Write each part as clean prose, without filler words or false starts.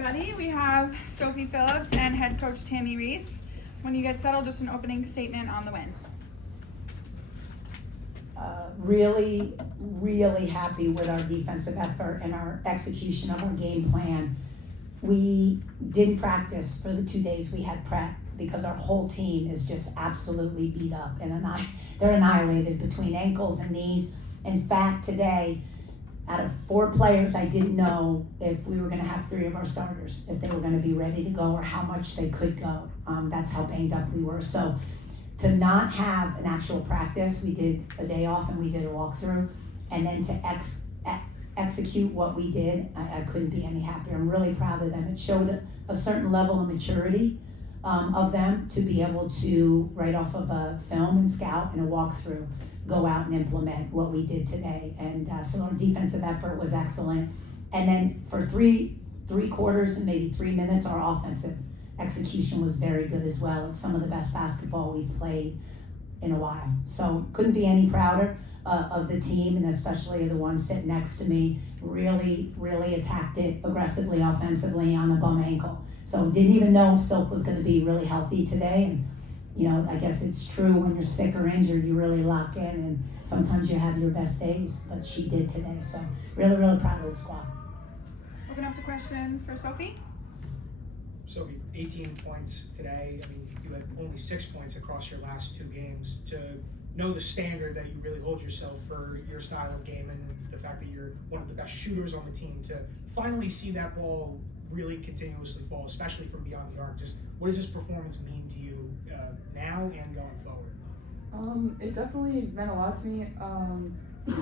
everybody. We have Sophie Phillips and head coach Tammi Reiss. When you get settled, just an opening statement on the win. Really happy with our defensive effort and our execution of our game plan. We didn't practice for the 2 days we had prep because our whole team is just absolutely beat up and they're annihilated between ankles and knees. In fact, today, out of 4 players, I didn't know if we were going to have 3 of our starters, if they were going to be ready to go or how much they could go. That's how banged up we were. So to not have an actual practice, we did a day off and we did a walkthrough, and then to execute what we did, I couldn't be any happier. I'm really proud of them. It showed a certain level of maturity of them to be able to, right off of a film and scout and a walkthrough, go out and implement what we did today. And so our defensive effort was excellent. And then for three quarters and maybe 3 minutes, our offensive execution was very good as well. It's some of the best basketball we've played in a while. So couldn't be any prouder of the team, and especially the one sitting next to me. Really attacked it aggressively offensively on a bum ankle. So didn't even know if Soph was going to be really healthy today. And you know, I guess it's true when you're sick or injured, you really lock in, and sometimes you have your best days, but she did today. So really proud of the squad. Open up to questions for Sophie. Sophie, 18 points today. I mean, you had only 6 points across your last 2 games. To know the standard that you really hold yourself for your style of game and the fact that you're one of the best shooters on the team, to finally see that ball really continuously fall, especially from beyond the arc. Just what does this performance mean to you now and going forward? It definitely meant a lot to me.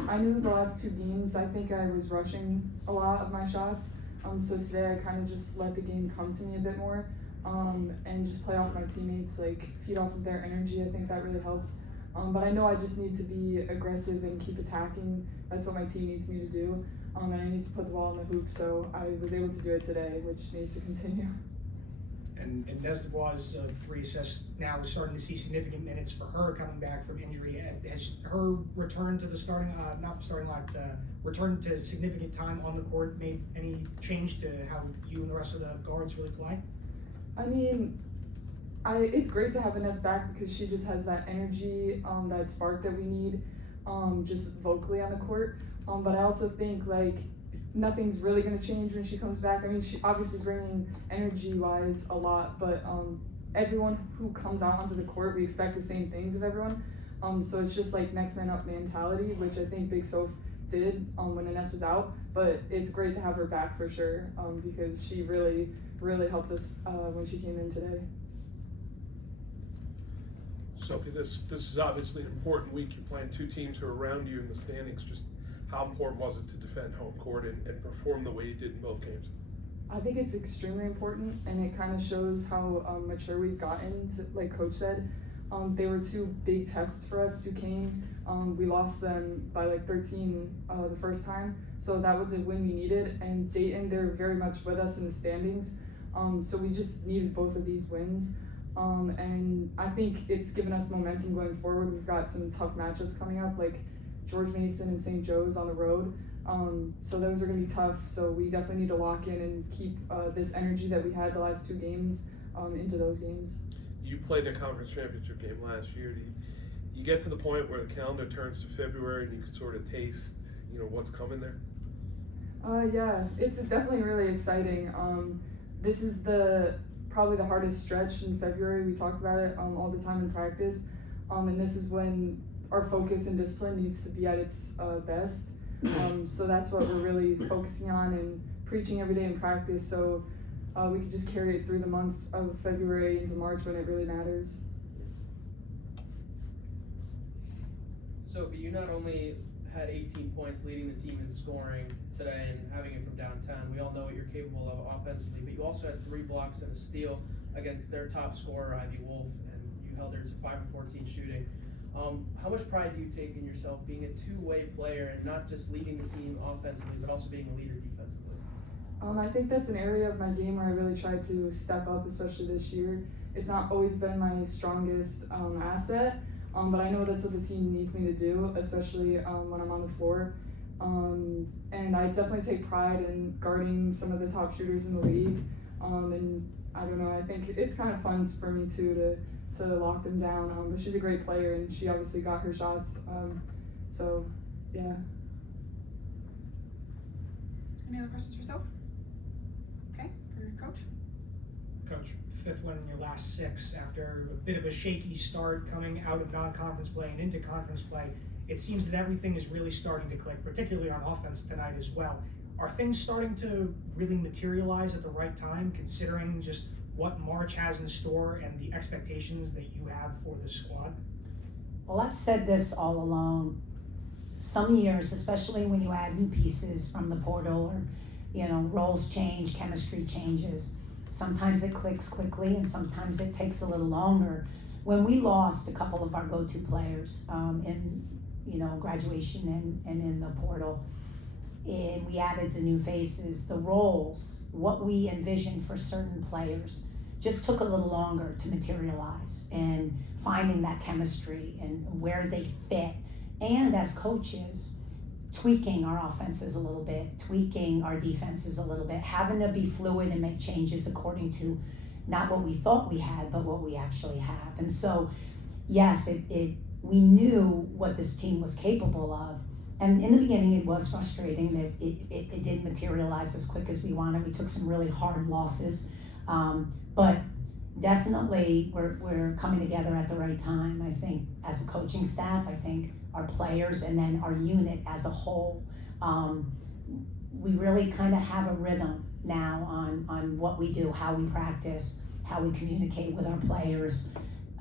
I knew the last 2 games, I think I was rushing a lot of my shots. So today I kind of just let the game come to me a bit more, and just play off my teammates, like feed off of their energy. I think that really helped. But I know I just need to be aggressive and keep attacking. That's what my team needs me to do. And I need to put the ball in the hoop, so I was able to do it today, which needs to continue. And Nesdubois' 3 assists now is starting to see significant minutes for her coming back from injury. Has her return to the return to significant time on the court made any change to how you and the rest of the guards really play? I mean, it's great to have Ines back because she just has that energy, that spark that we need, just vocally on the court. But I also think like nothing's really going to change when she comes back. I mean, she obviously bringing energy-wise a lot, but everyone who comes out onto the court, we expect the same things of everyone. So it's just like next man up mentality, which I think Big Soph did when Ines was out. But it's great to have her back for sure, because she really helped us when she came in today. Sophie, this is obviously an important week. You're playing 2 teams who are around you in the standings. Just how important was it to defend home court and perform the way you did in both games? I think it's extremely important, and it kind of shows how mature we've gotten, like Coach said. They were 2 big tests for us, Duquesne. We lost them by like 13 the first time, so that was a win we needed. And Dayton, they're very much with us in the standings, so we just needed both of these wins. And I think it's given us momentum going forward. We've got some tough matchups coming up, like George Mason and St. Joe's on the road. So those are going to be tough. So we definitely need to lock in and keep this energy that we had the last 2 games into those games. You played a conference championship game last year. Do you get to the point where the calendar turns to February and you can sort of taste, what's coming there? Yeah, it's definitely really exciting. This is probably the hardest stretch in February. We talked about it all the time in practice. And this is when our focus and discipline needs to be at its best. So that's what we're really focusing on and preaching every day in practice, so we can just carry it through the month of February into March when it really matters. Sophie, you not only had 18 points leading the team in scoring today and having it from downtown, we all know what you're capable of offensively, but you also had 3 blocks and a steal against their top scorer, Ivy Wolf, and you held her to 5 of 14 shooting. How much pride do you take in yourself being a 2-way player and not just leading the team offensively, but also being a leader defensively? I think that's an area of my game where I really tried to step up, especially this year. It's not always been my strongest asset, but I know that's what the team needs me to do, especially when I'm on the floor. And I definitely take pride in guarding some of the top shooters in the league. And I don't know, I think it's kind of fun for me too to lock them down. But she's a great player, and she obviously got her shots. So yeah. Any other questions for Soph? Okay, for Coach. Coach, 5th win in your last 6 after a bit of a shaky start coming out of non-conference play and into conference play. It seems that everything is really starting to click, particularly on offense tonight as well. Are things starting to really materialize at the right time, considering just what March has in store and the expectations that you have for the squad? Well, I've said this all along. Some years, especially when you add new pieces from the portal or, roles change, chemistry changes, sometimes it clicks quickly and sometimes it takes a little longer. When we lost a couple of our go-to players in graduation and in the portal, and we added the new faces, the roles, what we envisioned for certain players just took a little longer to materialize, and finding that chemistry and where they fit. And as coaches, tweaking our offenses a little bit, tweaking our defenses a little bit, having to be fluid and make changes according to not what we thought we had, but what we actually have. And so, yes, we knew what this team was capable of. And in the beginning, it was frustrating that it didn't materialize as quick as we wanted. We took some really hard losses. But definitely, we're coming together at the right time. I think as a coaching staff, I think our players, and then our unit as a whole, we really kind of have a rhythm now on what we do, how we practice, how we communicate with our players.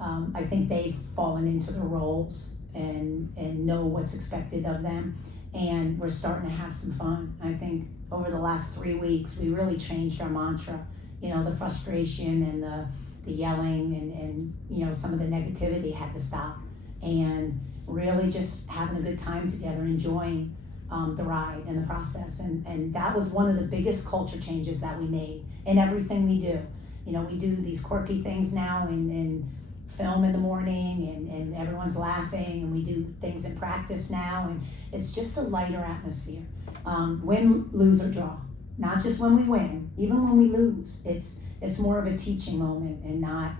I think they've fallen into their roles and know what's expected of them, and we're starting to have some fun. I think over the last 3 weeks, we really changed our mantra. The frustration and the yelling and some of the negativity had to stop, and really just having a good time together, enjoying the ride and the process. And that was one of the biggest culture changes that we made in everything we do. We do these quirky things now and film in the morning and everyone's laughing, and we do things in practice now, and it's just a lighter atmosphere. Win, lose, or draw. Not just when we win, even when we lose. It's more of a teaching moment and not,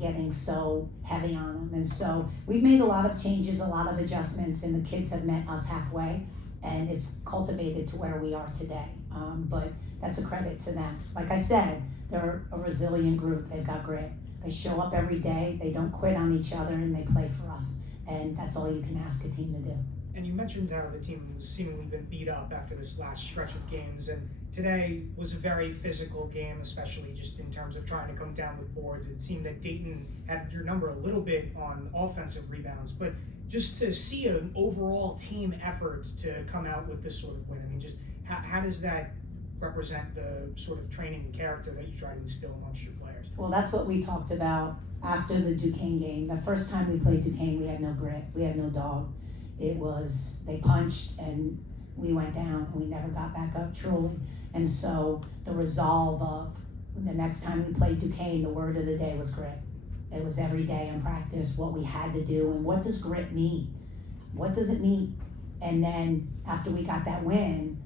getting so heavy on them. And so we've made a lot of changes, a lot of adjustments, and the kids have met us halfway, and it's cultivated to where we are today. But that's a credit to them. Like I said, they're a resilient group. They've got grit. They show up every day. They don't quit on each other, and they play for us. And that's all you can ask a team to do. And you mentioned how the team has seemingly been beat up after this last stretch of games, and today was a very physical game, especially just in terms of trying to come down with boards. It seemed that Dayton had your number a little bit on offensive rebounds, but just to see an overall team effort to come out with this sort of win, I mean, just how does that represent the sort of training and character that you try to instill amongst your players? Well, that's what we talked about after the Duquesne game. The first time we played Duquesne, we had no grit, we had no dog. It was, they punched and we went down and we never got back up, truly. And so the resolve of the next time we played Duquesne, the word of the day was grit. It was every day in practice, what we had to do, and what does grit mean? What does it mean? And then after we got that win,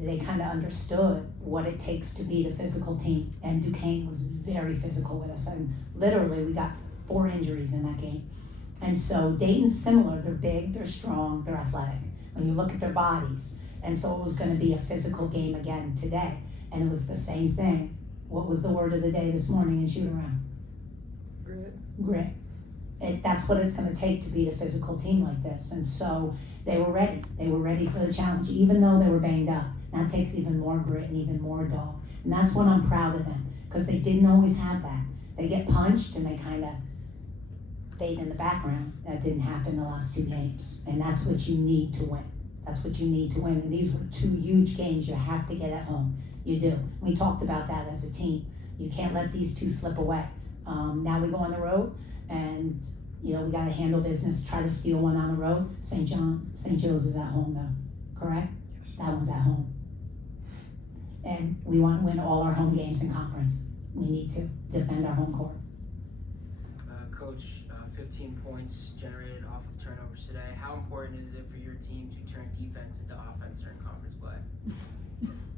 they kind of understood what it takes to be the physical team. And Duquesne was very physical with us. And literally, we got 4 injuries in that game. And so Dayton's similar. They're big, they're strong, they're athletic. When you look at their bodies. And so it was going to be a physical game again today. And it was the same thing. What was the word of the day this morning in shoot-around? Grit. That's what it's going to take to beat a physical team like this. And so they were ready. They were ready for the challenge, even though they were banged up. Now it takes even more grit and even more dog. And that's what I'm proud of them, because they didn't always have that. They get punched and they kind of fade in the background. That didn't happen the last 2 games. And that's what you need to win. That's what you need to win. And these were 2 huge games you have to get at home. You do. We talked about that as a team. You can't let these 2 slip away. Now we go on the road, and we got to handle business, try to steal one on the road. St. Joe's is at home though, correct? Yes. That one's at home. And we want to win all our home games in conference. We need to defend our home court. Coach, 15 points generated off of turnovers today. How important is it for your team to turn defense into offense during conference play?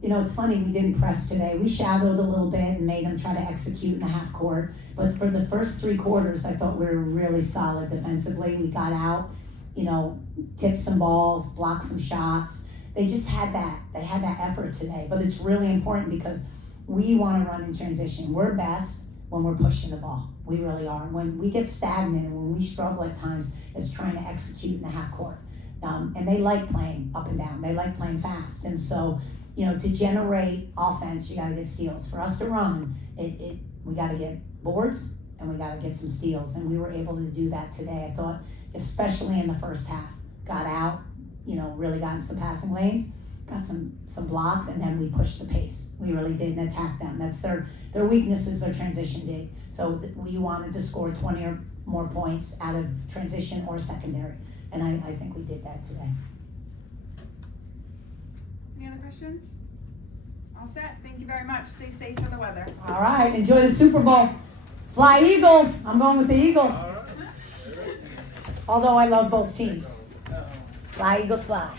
You know, it's funny, we didn't press today. We shadowed a little bit and made them try to execute in the half court. But for the first 3 quarters, I thought we were really solid defensively. We got out, you know, tipped some balls, blocked some shots. They just had that. They had that effort today. But it's really important because we want to run in transition. We're best when we're pushing the ball. We really are. When we get stagnant and when we struggle at times, it's trying to execute in the half court. And they like playing up and down. They like playing fast. And so, you know, to generate offense, you got to get steals. For us to run, we got to get boards and we got to get some steals. And we were able to do that today. I thought, especially in the first half, got out, you know, really got in some passing lanes, got some blocks, and then we pushed the pace. We really did and attack them. That's their weakness is their transition dig. So we wanted to score 20 or more points out of transition or secondary. And I think we did that today. Any other questions? All set. Thank you very much. Stay safe for the weather. All right, enjoy the Super Bowl. Fly Eagles. I'm going with the Eagles. Although I love both teams. Fly Eagles, fly.